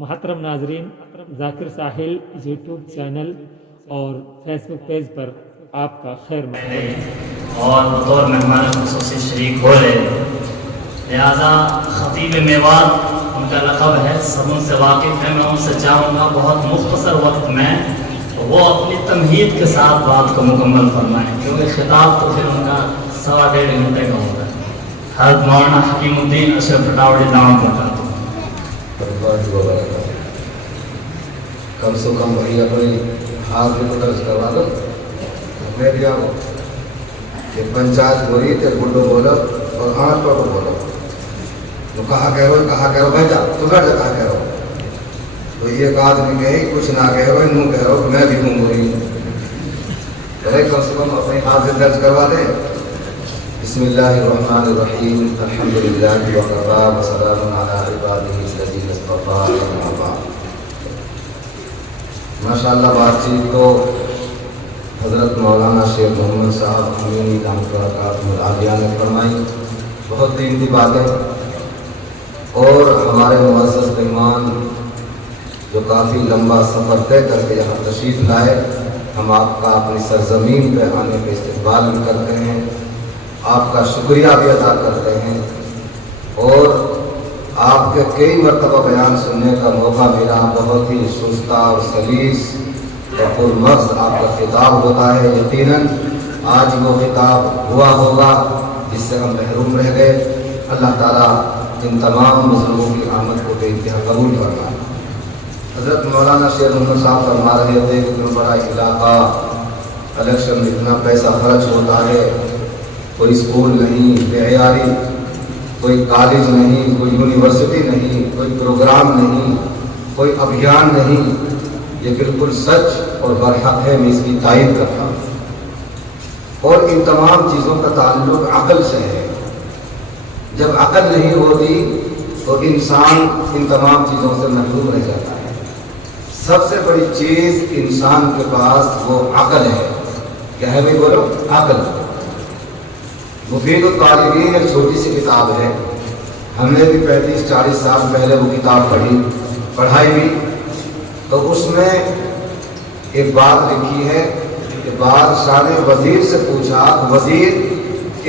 محترم ناظرین، ذاکر ساحل YouTube channel اور فیس بک پیج پر آپ کا خیر مقدم ہے اور بطور مہمان خصوصی شریک ہو رہے، لہذا خطیب میوات ان کا لقب ہے، سب ان سے واقف ہیں۔ میں ان سے چاہوں گا بہت مختصر وقت میں وہ اپنی تمہید کے ساتھ بات کو مکمل فرمائیں، کیونکہ خطاب تو پھر ان کا 1.5 گھنٹے کا ہوتا ہے۔ حضرت مولانا حکیم الدین اشرف بٹاوڑی نام بتاتا ہوں۔ کم سے کم وہی اپنی ہاتھ کو درج کروا دو، میں بھی آؤں کہ پنچایت بولی تے گڈو بولو اور آنٹ کو بولو، تو کہا کہو بھائی جا تو بیٹھ جا، کہا کہو تو ایک آدمی کہے کچھ نہ کہو نوں کہہ رہو میں بھی ہوں بولی، ارے کم سے کم اپنے ہاتھ سے درج کروا دیں۔ بسم اللہ الرحمن الرحیم، الحمدللہ وکفی وسلام علی عبادہ الذین اصطفی، اما بعد۔ ماشاءاللہ بات چیت تو حضرت مولانا شیخ محمد صاحب امینی دامت برکاتہ العالیہ نے فرمائی، بہت قیمتی باتیں، اور ہمارے معزز مہمان جو کافی لمبا سفر طے کر کے یہاں تشریف لائے، ہم آپ کا اپنی سرزمین پہ آنے کا استقبال بھی کرتے ہیں، آپ کا شکریہ بھی ادا کرتے ہیں، اور آپ کے کئی مرتبہ بیان سننے کا موقع ملا، بہت ہی سستہ اور سلیس اور پرمغز آپ کا خطاب ہوتا ہے۔ یقیناً آج وہ خطاب ہوا ہوگا جس سے ہم محروم رہ گئے۔ اللہ تعالیٰ ان تمام بزرگوں کی آمد کو بے انتہا قبول فرمائے۔ حضرت مولانا شیخ محمد صاحب فرما رہے تھے کہ اتنا بڑا علاقہ، الیکشن میں اتنا پیسہ خرچ ہوتا ہے، کوئی اسکول نہیں، معیاری کوئی کالج نہیں، کوئی یونیورسٹی نہیں، کوئی پروگرام نہیں، کوئی ابھیان نہیں، یہ بالکل سچ اور برحق ہے، میں اس کی تائید کرتا ہوں۔ اور ان تمام چیزوں کا تعلق عقل سے ہے۔ جب عقل نہیں ہوتی تو انسان ان تمام چیزوں سے محروم رہ جاتا ہے۔ سب سے بڑی چیز انسان کے پاس وہ عقل ہے۔ کیا ہے بھائی بولو؟ عقل۔ مفید الطالبین ایک چھوٹی سی کتاب ہے، ہم نے بھی 35-40 سال پہلے وہ کتاب پڑھائی بھی، تو اس میں ایک بات لکھی ہے کہ بادشاہ نے وزیر سے پوچھا، وزیر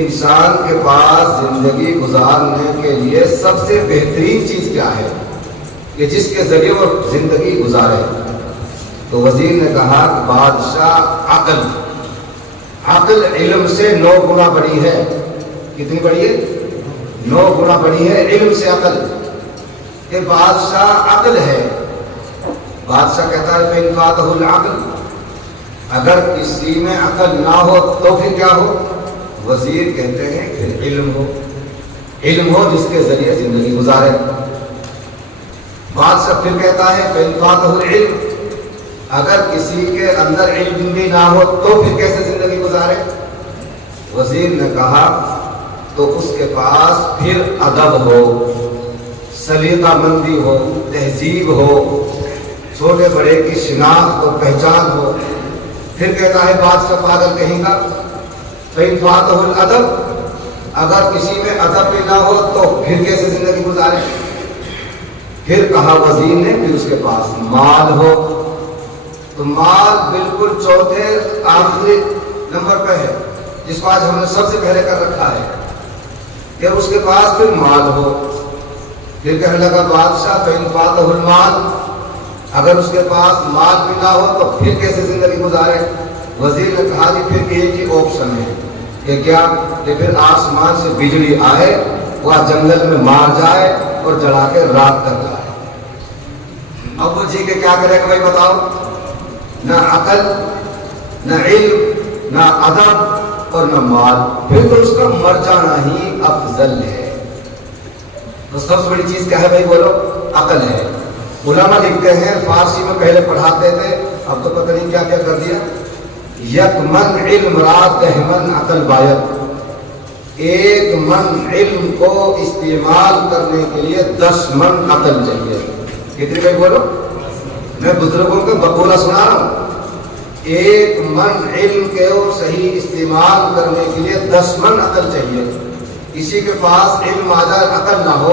انسان کے پاس زندگی گزارنے کے لیے سب سے بہترین چیز کیا ہے کہ جس کے ذریعے وہ زندگی گزارے؟ تو وزیر نے کہا کہ بادشاہ عقل علم سے 9 گنا بڑی ہے۔ کتنی بڑی ہے؟ 9 گنا بڑی ہے علم سے عقل۔ کہ بادشاہ عقل ہے، بادشاہ کہتا ہے فَإِنْ فَاتَهُ الْعَقْلُ، اگر کسی میں عقل نہ ہو تو پھر کیا ہو؟ وزیر کہتے ہیں پھر علم ہو جس کے ذریعے زندگی گزارے۔ بادشاہ پھر کہتا ہے فَإِنْ فَاتَهُ الْعِلْمُ، اگر کسی کے اندر علم بھی نہ ہو تو پھر کیسے زندگی گزارے؟ وزیر نے کہا تو اس کے پاس پھر ادب ہو، سلیقہ مندی ہو، تہذیب ہو، چھوٹے بڑے کی شناخت اور پہچان ہو۔ پھر کہتا ہے بادشاہ پاگل کہیں گا، فَإِنْ فَاتَهُ الْأَدَبُ، اگر کسی میں ادب بھی نہ ہو تو پھر کیسے زندگی گزارے؟ پھر کہا وزیر نے پھر اس کے پاس مال ہو، تو مال بالکل چوتھے آخری نمبر پہ ہے، جس کو آج ہم نے سب سے پہلے کر رکھا ہے کہ اس کے پاس پھر مال ہو۔ پھر کہنے لگا بادشاہ فَإِنْ فَاتَهُ الْمَالُ، اگر اس کے پاس مال بھی نہ ہو تو پھر کیسے زندگی گزارے؟ وزیر نے کہا کہ پھر ایک ہی آپشن ہے کہ کیا کہ پھر آسمان سے بجلی آئے، وہ جنگل میں مار جائے اور جلا کے راک کر جائے۔ اب وہ جی کے کیا کرے گا بھائی بتاؤ؟ نہ عقل، نہ علم، نہ ادب اور نہ مال، پھر تو اس کا مر جانا ہی افضل ہے۔ تو سب سے بڑی چیز کیا ہے بھائی بولو؟ عقل ہے۔ علماء لکھتے ہیں، فارسی میں پہلے پڑھاتے تھے، اب تو پتہ نہیں کیا کیا کر دیا، یک من علم را 10 من عقل باید، 1 من علم کو استعمال کرنے کے لیے 10 من عقل چاہیے۔ کتنی بھائی بولو؟ میں بزرگوں کا مقولہ سنا رہا ہوں، 1 من علم کے صحیح استعمال کرنے کے لیے 10 من عقل چاہیے۔ کسی کے پاس علم آ جائے عقل نہ ہو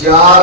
4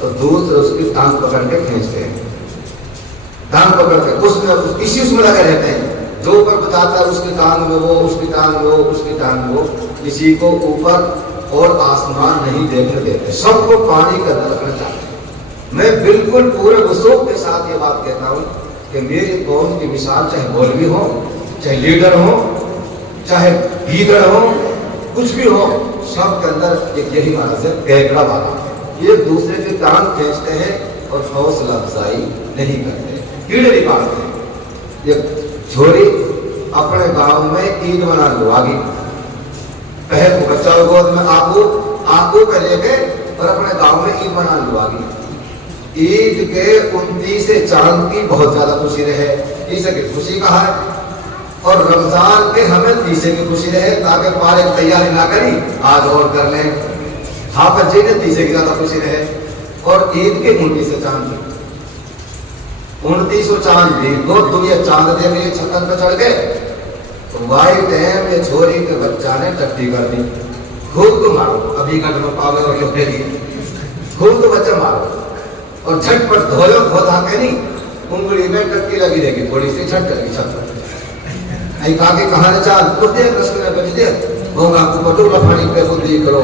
تو دوسرے اس کی ٹانگ پکڑ کے کھینچتے ہیں، ٹانگ پکڑ کے اسی اس میں لگے رہتے ہیں، جو اوپر بتاتا ہے اس کی ٹانگ میں وہ، اس کی ٹانگ میں وہ، اس کی ٹانگ میں وہ، کسی کو اوپر اور آسمان نہیں دیکھنے دیتے، سب کو پانی کے اندر رکھنا چاہتے ہیں۔ میں بالکل پورے وثوق کے ساتھ یہ بات کہتا ہوں کہ میری قوم کی مثال چاہے مولوی ہو، چاہے لیڈر ہو، چاہے گیدڑ ہو، کچھ بھی ہو، سب کے اندر ایک یہی مرض ہے، کیکڑا والا، یہ دوسرے کی ٹانگ کھینچتے ہیں اور حوصلہ افزائی نہیں کرتے، کیڑے نہیں پالتے ہیں۔ یہ چھوڑی اپنے گاؤں میں عید منا لو آگے، پہل کو بچہ گود میں آگو پہ لے کے اور اپنے گاؤں میں عید منا لو آگے۔ عید کے 29 چاند کی بہت زیادہ خوشی رہے، عیسیٰ کی خوشی کہا ہے، اور رمضان کے ہمیں 30 کی خوشی رہے، تاکہ پارے تیاری نہ کری آج اور کر لیں، حافظ جی نے 30 کی زیادہ خوشی رہے، اور عید کے 29 چاند کی 29 چاند بھی دو دنیا چاند دے میں چھتن پہ چڑھ گئے تو وائی ٹائم یہ چھوری کے بچہ نے ٹٹی کر دی، خود کو مارو، ابھی گھنٹ میں پاوے اور لوٹے دی، خود کو بچہ مارو، اور جھٹ پر دھوئے دھوتا کے نہیں، انگلی میں ٹٹی لگی رہے گی، تھوڑی سی جھٹ کر گی چھت پر نہیں کہا کہ کہاں نے چاند تو دیکھ رسول نے بچ دے گونگا کو پٹو لفانی پہ خود دی کرو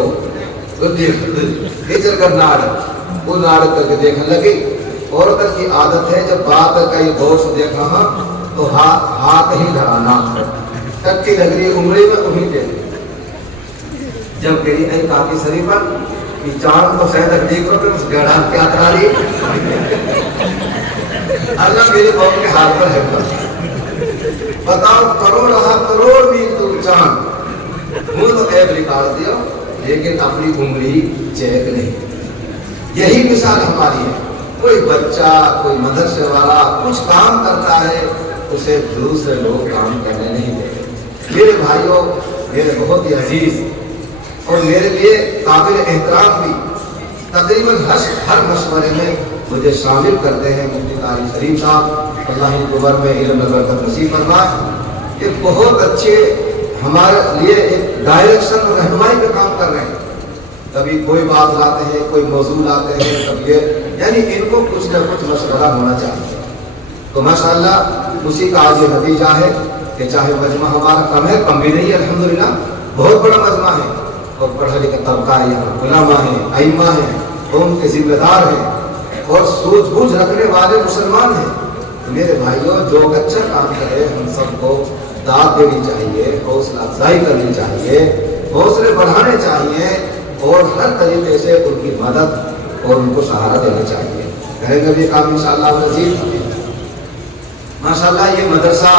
تو دیکھ کچر کر ناڑ وہ ناڑ کر کے دیکھنے لگی۔ عورت کی عادت ہے جب بات کا یہ گوشت دیکھا ہاں تو ہاتھ ہی دھرانا، ٹٹی لگ رہی انگلی میں انہیں دے جب کہی اے کاکی سری پر کہ چاند تو سہ تک دیکھ رہو اس گڑھا کیا کرا رہی اللہ میری قوم کے ہاتھ پر ہے بتاؤ، کروڑ میل دور چاند وہ تو ایب نکال دیا لیکن اپنی انگلی چیک نہیں۔ یہی مثال ہماری ہے، کوئی بچہ کوئی مدرسے والا کچھ کام کرتا ہے اسے دوسرے لوگ کام کرنے نہیں دیتے۔ میرے بھائیوں، میرے بہت ہی عزیز اور میرے لیے قابل احترام بھی تقریباً ہر مشورے میں مجھے شامل کرتے ہیں مفتی قاری شریف صاحب، اللہ ان کو عمر میں علم میں برکت نصیب فرمائے، یہ بہت اچھے ہمارے لیے ایک ڈائریکشن اور رہنمائی پہ کام کر رہے ہیں۔ کبھی کوئی بات لاتے ہیں، کوئی موضوع لاتے ہیں، کبھی یعنی ان کو کچھ نہ کچھ مشورہ ہونا چاہیے۔ تو ماشاءاللہ اسی کا آج یہ نتیجہ ہے کہ چاہے مجمع ہمارا کم ہے، کم بھی نہیں ہے الحمدللہ، بہت بڑا مجمع ہے، اور پڑھا لکھا طبقہ یہاں علماء ہیں، ائمہ ہیں، قوم کے ذمہ دار ہیں اور سوچ بوجھ رکھنے والے مسلمان ہیں۔ میرے بھائیوں، جو اچھا کام کرے ہم سب کو داد دینی چاہیے، حوصلہ افزائی کرنی چاہیے، حوصلے بڑھانے چاہیے اور ہر طریقے سے ان کی مدد اور ان کو سہارا دینا چاہیے۔ کریں گے بھی کام انشاءاللہ عزیز۔ ماشاءاللہ یہ مدرسہ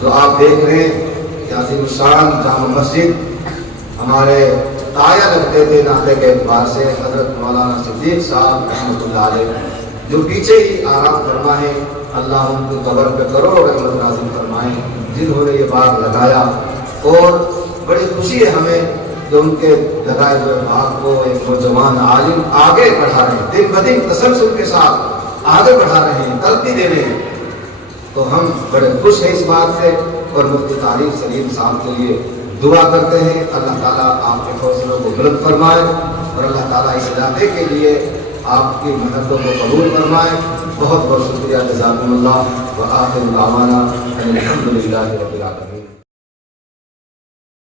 جو آپ دیکھ رہے ہیں کہ عظیم الشان جامع مسجد ہمارے تایا لگتے تھے ناطے کے اعتبار سے حضرت مولانا صدیق صاحب رحمۃ اللہ علیہ جو پیچھے ہی آرام فرما ہے، اللہ ان کو قبر پہ کروڑ رحمت نازل فرمائے، جنہوں نے یہ باغ لگایا، اور بڑی خوشی ہے ہمیں کہ ان کے لگائے ہوئے باغ کو ایک نوجوان عالم آگے بڑھا رہے ہیں، دن بدن تسلسل کے ساتھ آگے بڑھا رہے ہیں، ترقی دے رہے ہیں، تو ہم بڑے خوش ہیں اس بات سے، اور مفتی قاری سلیم صاحب کے لیے دعا کرتے ہیں اللہ تعالیٰ آپ کے حوصلوں کو بلند فرمائے، اور اللہ تعالیٰ اس علاقے کے لیے آپ کی محنتوں کو قبول فرمائے۔ بہت بہت شکریہ، جزاکم اللہ، وآخر دعوانا ان الحمد للہ رب العالمین۔